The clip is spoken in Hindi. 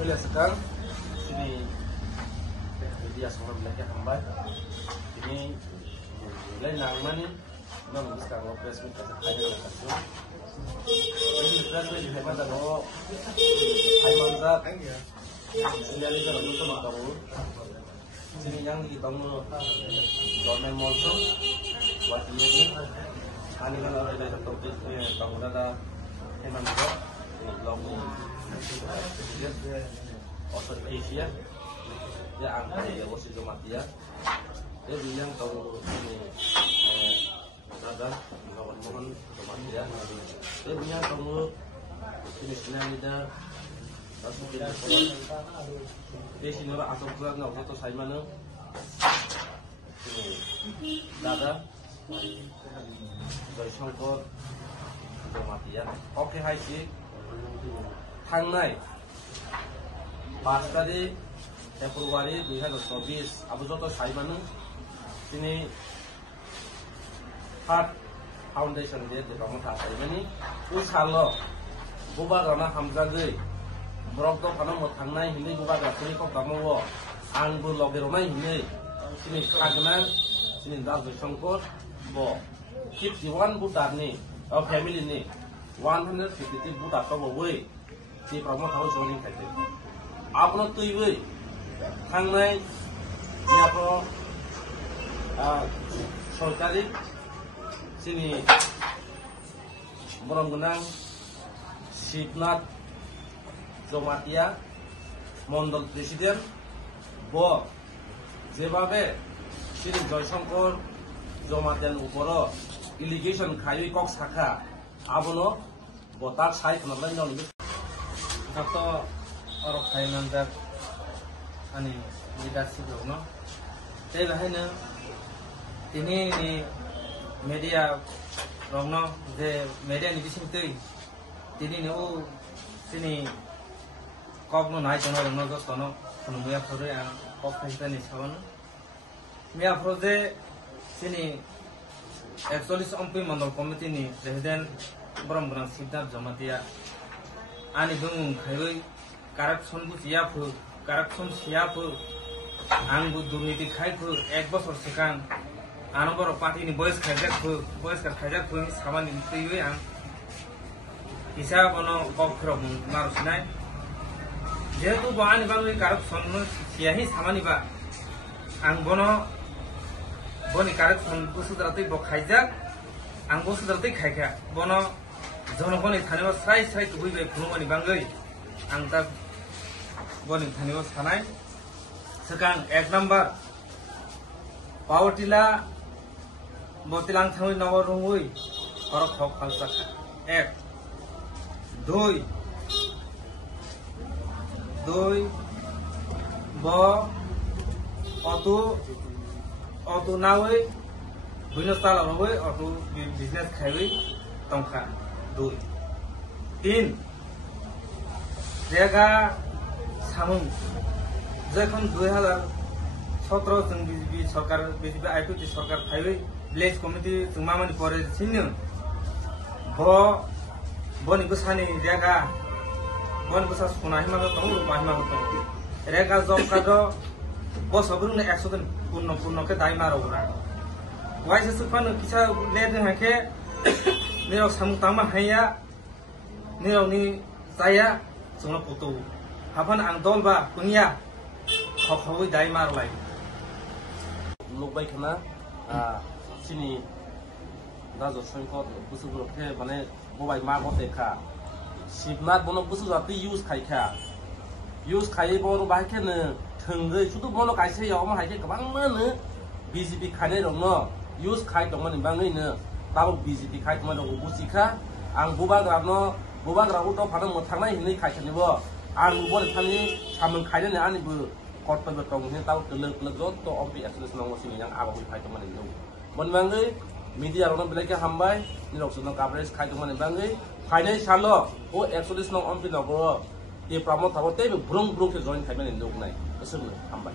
Boleh sekarang sini dia semua mereka hambat. Ini lain nama ni, nama sekarang press meet kita kaya dengan kasus. Ini press meet hebat dah lo. Haiman zat. Sini ada juga untuk tahu. Sini yang di tamu government mall tu, buat ini ni. Ani kalau ada topik ni, tahu dah Haiman zat. Blog Osot Asia dia angkat dia wasir Zomatia dia bilang kalau ini ada mohon Zomatia dia bilang kalau ini sebenarnya dia masuk ke dalam dia sini orang asal keluar nak foto saya mana ini ada dari Songkor Zomatia oke hai sih थांनाय 5 तारिख फेब्रुवारी 2024 अब जो तो साइमानो दिनै हार्ट फाउन्डेसन दे देबाम था साइमानि उसालो बुबा गाना हामजागै ब्रक द फानो म थांनाय हिनै बुबा गासै को गामो आंबो लगेरनाय हिनै दिनै खागना दिनै दाजो शंकर ब 51 बुटारनि फेमिलिनि 150 budak kau bawa, si promo tahu zoning kaji. Apa tu ibu? Hangai, ni apa? Sorkari sini Boronggunang, Sipnat, Zomatia, Mondol Presiden, Bo, Zebabe, sini Joysankor, Zomatian Uporo, Irrigation Kayu Kok Saka, Abono. Botak saya kenal lain dong ini. Atau orang kaya nanti, ani leadership loh, no. Tapi bahaya ini media, loh, no. The media ni bising tu, ini oh sini kau no naik channel loh, no, tu no, penuh pro yang kau kita ni sahaja. Mia pro de sini actually sampai mandor komite ni presiden Boronggunang Siddharth Zomatia ani dung khaioi corruption bu siapu corruption siapu angbu durniti khaipu ek bosor sekan anobor party ni boys khajak pu samani tiyoi ang hisab ono kokro marusnai jehetu bani bangui corruption no siahi samani ba ang bono boni corruption bu sudrati bo khajak ang bo sudrati khaika bono Jonokoni thaniwa sai tuhui be phumani bangai ang ta boni thaniwa sanai sekang 1 number Pawatila botilang thangi nawar rungui korok hok khalsa 1 2 bo otu nawe buinostala rowe otu business khaiwi tongkha 2 3 jaga samung যখন 2017 जों बिजेपि सरकार बिजेपि आइपिपि सरकार थाइबै विलेज कमिटि जुमामानि परे सिनो बनि बसानि जागा बनि बसा सुनाहि मानो दं रुपाहि मानो दं रेगा जब कादो बसबरुने 100 दिन पूर्ण के दाइ मारोब्रा वाइसे सुफानो किसा लेद हाके निराव सामु तामा हाया निरावनि जाया जोंना पतो हाफान आं दलबा पुनिया खखौै दाइ मारलाय लुबाय खाना सिनि दाजो संकट बुसुबरखे माने बबाय मा गतेखा सिबनाथ बनो बुसु जाति यूज खाइ बनो बाहायखेनो थोंगै सुदु बनो काइसे याव मा हाइखे गोबां मानो बीजेपी खाने दङ यूज खाइ दंमोन बाङैनो ताबो बीजेपी खाइ दंमोन बुसिखा आं बुबाग्राबो थ' फानो मोथांनाय हिनै खाइखेनोबो आं बन थानि सामोन खाइनो आनिबो कर्तव्य दं हे ताव लोग तो अम्पि एक्सलेस नंगौ सिनि yang आबो फाइ दंमोन नो बनबाङै मीडिया रनो बेलेके हामबाय निरक्सनो कभारेज खाइ दंमोन बाङै फाइनाय सालो ओ एक्सलेस नं अम्पि नगो ए प्रमोट थाबो ते ब्रुं से जॉइन खाइबाय नो नाय गोसोनो हामबाय